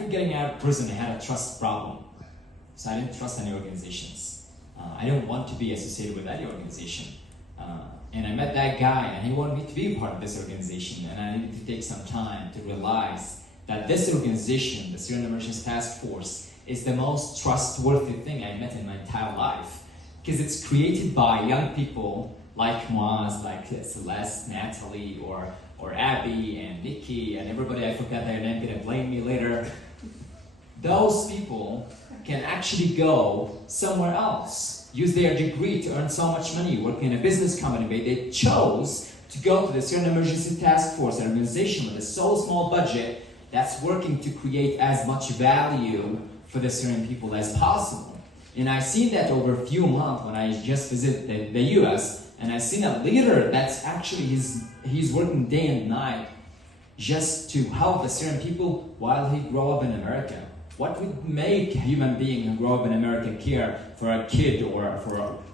after getting out of prison, I had a trust problem. So I didn't trust any organizations. I didn't want to be associated with any organization. And I met that guy, and he wanted me to be a part of this organization. And I needed to take some time to realize that this organization, the Syrian Emergency Task Force, is the most trustworthy thing I met in my entire life. Because it's created by young people like Moaz, like Celeste, Natalie, or Abby, and Nikki, and everybody, I forgot their name, gonna blame me later. Those people can actually go somewhere else, use their degree to earn so much money, work in a business company, but they chose to go to the Syrian Emergency Task Force, an organization with a so small budget that's working to create as much value for the Syrian people as possible. And I've seen that over a few months when I just visited the US, and I've seen a leader that's actually, he's working day and night just to help the Syrian people while he grew up in America. What would make a human being who grew up in America care for a kid or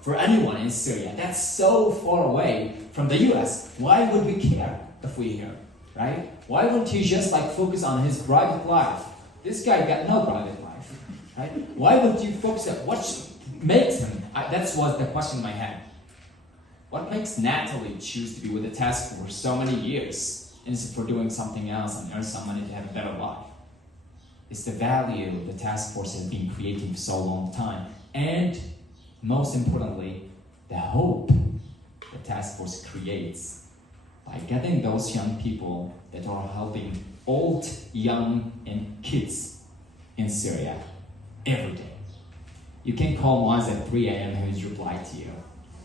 for anyone in Syria? That's so far away from the US. Why would we care if we're here, right? Why wouldn't he just focus on his private life? This guy got no private life, right? Why would you focus on what makes him? That was the question in my head. What makes Natalie choose to be with the task force so many years instead of doing something else and earn some money to have a better life? It's the value the task force has been creating for so long time. And most importantly, the hope the task force creates by getting those young people that are helping old, young, and kids in Syria every day. You can call Moaz at 3 a.m. and he would reply to you.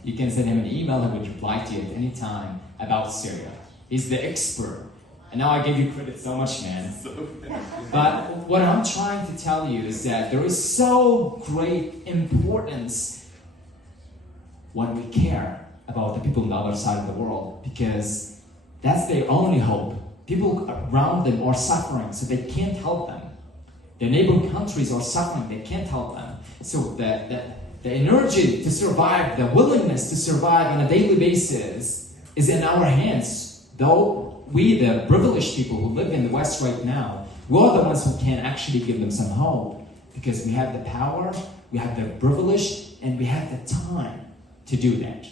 You can send him an email, he would reply to you at any time about Syria. He's the expert. And now I give you credit so much, man. But what I'm trying to tell you is that there is so great importance when we care about the people on the other side of the world, because that's their only hope. People around them are suffering, so they can't help them. Their neighboring countries are suffering, they can't help them. So the energy to survive, the willingness to survive on a daily basis is in our hands. Though we, the privileged people who live in the West right now, we're the ones who can actually give them some hope, because we have the power, we have the privilege, and we have the time to do that,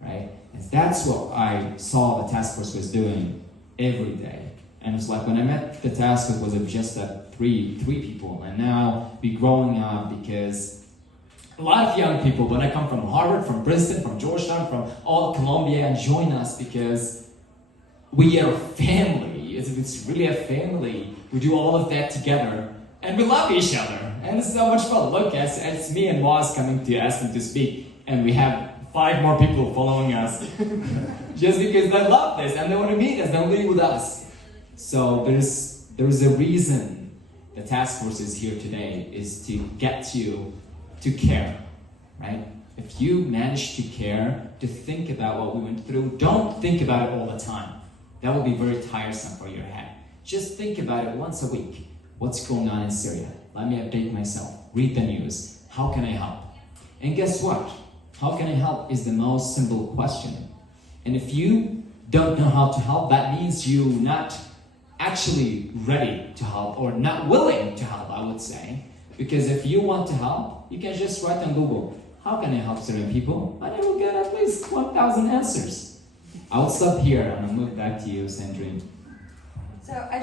right? And that's what I saw the task force was doing every day. And it's like when I met the task force, it was just three people, and now we're growing up because a lot of young people, when I come from Harvard, from Princeton, from Georgetown, from all Columbia, and join us because we are a family. It's really a family. We do all of that together, and we love each other, and it's so much fun. Look, it's me and Moaz coming to ask them to speak, and we have 5 more people following us just because they love this and they want to meet us, they want to be with us. So there's a reason the task force is here today, is to get you to care, right? If you manage to care, to think about what we went through, don't think about it all the time. That will be very tiresome for your head. Just think about it once a week. What's going on in Syria? Let me update myself. Read the news. How can I help? And guess what? How can I help is the most simple question. And if you don't know how to help, that means you're not actually ready to help, or not willing to help, I would say. Because if you want to help, you can just write on Google, how can I help Syrian people? And you will get at least 1,000 answers. I'll stop here and I'll move back to you, Sandrine. So